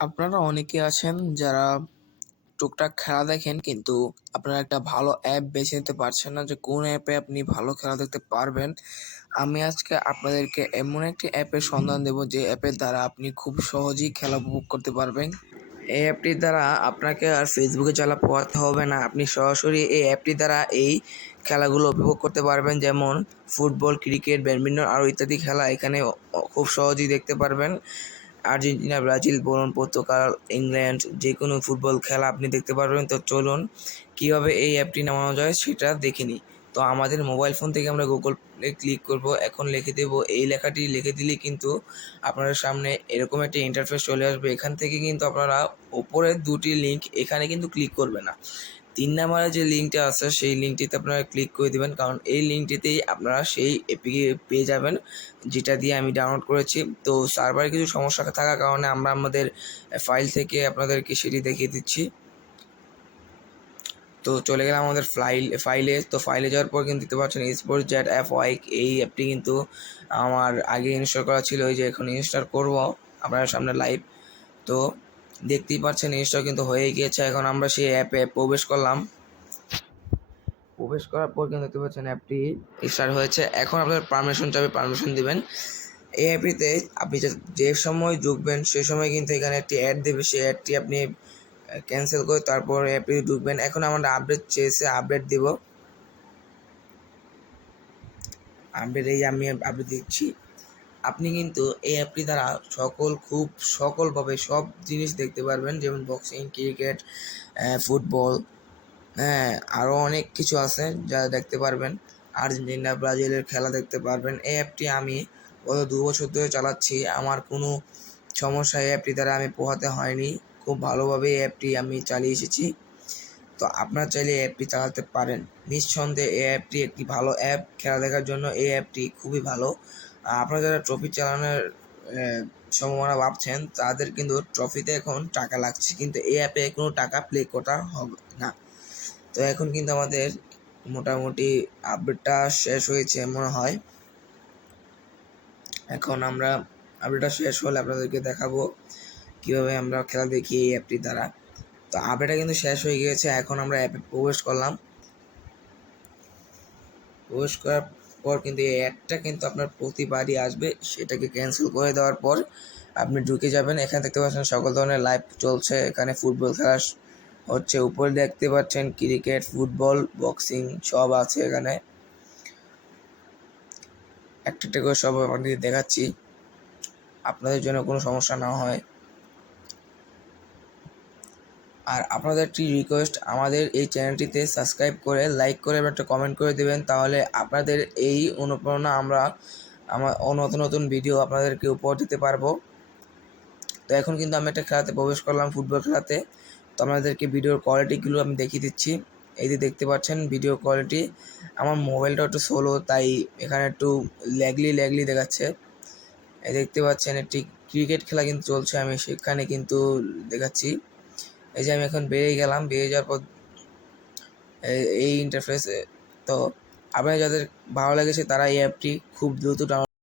আপনারা অনেকে আছেন যারা টুকটাক খেলা দেখেন, কিন্তু আপনারা একটা ভালো অ্যাপ বেছে নিতে পারছেন না যে কোন অ্যাপে আপনি ভালো খেলা দেখতে পারবেন। আমি আজকে আপনাদেরকে এমন একটি অ্যাপের সন্ধান দেব যে অ্যাপের দ্বারা আপনি খুব সহজেই খেলা উপভোগ করতে পারবেন। এই অ্যাপটির দ্বারা আপনাকে আর ফেসবুকে চালা পোহাতে হবে না। আপনি সরাসরি এই অ্যাপটির দ্বারা এই খেলাগুলো উপভোগ করতে পারবেন, যেমন ফুটবল, ক্রিকেট, ব্যাডমিন্টন আরও ইত্যাদি খেলা এখানে খুব সহজেই দেখতে পারবেন। আর্জেন্টিনা, ব্রাজিল বলুন, পর্তুগাল, ইংল্যান্ড যে কোনো ফুটবল খেলা আপনি দেখতে পারবেন। তো চলুন কীভাবে এই অ্যাপটি নামানো যায় সেটা দেখে নিই। তো আমাদের মোবাইল ফোন থেকে আমরা গুগল প্লে ক্লিক করব। এখন লিখে দেব, এই লেখাটি লিখে দিলেই কিন্তু আপনাদের সামনে এরকম একটা ইন্টারফেস চলে আসবে। এখান থেকে কিন্তু আপনারা ওপরের দুটি লিঙ্ক এখানে কিন্তু ক্লিক করবে না, 3 নাম্বারে যে লিঙ্কটা আছে সেই লিঙ্কটিতে আপনারা ক্লিক করে দেবেন, কারণ এই লিঙ্কটিতেই আপনারা সেই এপিকে পেয়ে যাবেন যেটা দিয়ে আমি ডাউনলোড করেছি। তো সার্ভারে কিছু সমস্যা থাকার কারণে আমরা আমাদের ফাইল থেকে আপনাদেরকে সেটি দেখিয়ে দিচ্ছি। তো চলে গেলাম আমাদের ফাইলে। তো ফাইলে যাওয়ার পর কিন্তু দেখতে পাচ্ছেন স্পোর্টস জ্যাট অ্যাপ ওয়াইক, এই অ্যাপটি কিন্তু আমার আগে ইনস্টল করা ছিল, ওই যে এখন ইনস্টল করব আপনার সামনে লাইভ। তো দেখতেই পাচ্ছেন ইনস্টল কিন্তু হয়ে গিয়েছে। এখন আমরা সেই অ্যাপে প্রবেশ করলাম। প্রবেশ করার পর কিন্তু দেখতে পাচ্ছেন অ্যাপটি স্টার্ট হয়েছে। এখন আপনার পারমিশন চাবে, পারমিশন দিবেন। এই অ্যাপটিতে আপনি যে সময় ঢুকবেন সেই সময় কিন্তু এখানে একটি অ্যাড দেবে, সেই অ্যাডটি আপনি ক্যান্সেল করে তারপর অ্যাপে ঢুকবেন। এখন আমরা আপডেট চেয়েছে, আপডেট দিব। আপডেট, এই আমি আপডেট দিচ্ছি। আপনি কিন্তু এই অ্যাপটি দ্বারা সকলভাবে সব জিনিস দেখতে পারবেন, যেমন বক্সিং, ক্রিকেট, ফুটবল, হ্যাঁ আরও অনেক কিছু আছে যা দেখতে পারবেন। আর্জেন্টিনা, ব্রাজিলের খেলা দেখতে পারবেন। এই অ্যাপটি আমি গত 2 বছর ধরে চালাচ্ছি, আমার কোনো সমস্যা এই অ্যাপটি দ্বারা আমি পোহাতে হয়নি। খুব ভালোভাবে এই অ্যাপটি আমি চালিয়ে এসেছি। তো আপনারা চাইলে এই অ্যাপটি চালাতে পারেন। নিঃসন্দেহে এই অ্যাপটি একটি ভালো অ্যাপ খেলা দেখার জন্য। এই অ্যাপটি খুবই ভালো। আপনারা যারা ট্রফি চালানোর সম্ভাবনা ভাবছেন, তাদের কিন্তু ট্রফিতে এখন টাকা লাগছে, কিন্তু এই অ্যাপে কোনো টাকা প্লে করা হবে না। তো এখন কিন্তু আমাদের মোটামুটি আপডেটটা শেষ হয়েছে মনে হয়। এখন আমরা আপডেটটা শেষ হলে আপনাদেরকে দেখাবো কীভাবে আমরা খেলা দেখি এই অ্যাপটির দ্বারা। তো আপডেটটা কিন্তু শেষ হয়ে গিয়েছে। এখন আমরা অ্যাপে প্রবেশ করলাম। প্রবেশ করার পর কিন্তু এই অ্যাডটা কিন্তু আপনার প্রতিবারই আসবে, সেটাকে ক্যান্সেল করে দেওয়ার পর আপনি ঢুকে যাবেন। এখানে দেখতে পাচ্ছেন সকল ধরনের লাইভ চলছে। এখানে ফুটবল খেলা হচ্ছে, উপরে দেখতে পাচ্ছেন ক্রিকেট, ফুটবল, বক্সিং সব আছে এখানে। একটা করে সব আপনাদের দেখাচ্ছি, আপনাদের জন্য কোনো সমস্যা না হয়। আর আপনাদের একটি রিকোয়েস্ট, আমাদের এই চ্যানেলটিতে সাবস্ক্রাইব করে, লাইক করে এবং একটা কমেন্ট করে দেবেন, তাহলে আপনাদের এই অনুপ্রেরণা আমরা নতুন নতুন ভিডিও আপনাদেরকে উপহার দিতে পারবো। তো এখন কিন্তু আমি একটা খেলাতে প্রবেশ করলাম, ফুটবল খেলাতে। তো আপনাদেরকে ভিডিওর কোয়ালিটিগুলো আমি দেখিয়ে দিচ্ছি। এই যে দেখতে পাচ্ছেন ভিডিও কোয়ালিটি। আমার মোবাইলটা একটু স্লো, তাই এখানে একটু ল্যাগলি দেখাচ্ছে। এই দেখতে পাচ্ছেন একটি ক্রিকেট খেলা কিন্তু চলছে, আমি সেখানে কিন্তু দেখাচ্ছি। এই যে আমি এখন বেরিয়ে গেলাম, বেরিয়ে যাওয়ার পর এই ইন্টারফেসে। তো আপনার যাদের ভালো লেগেছে তারা এই অ্যাপটি খুব দ্রুত ডাউনলোড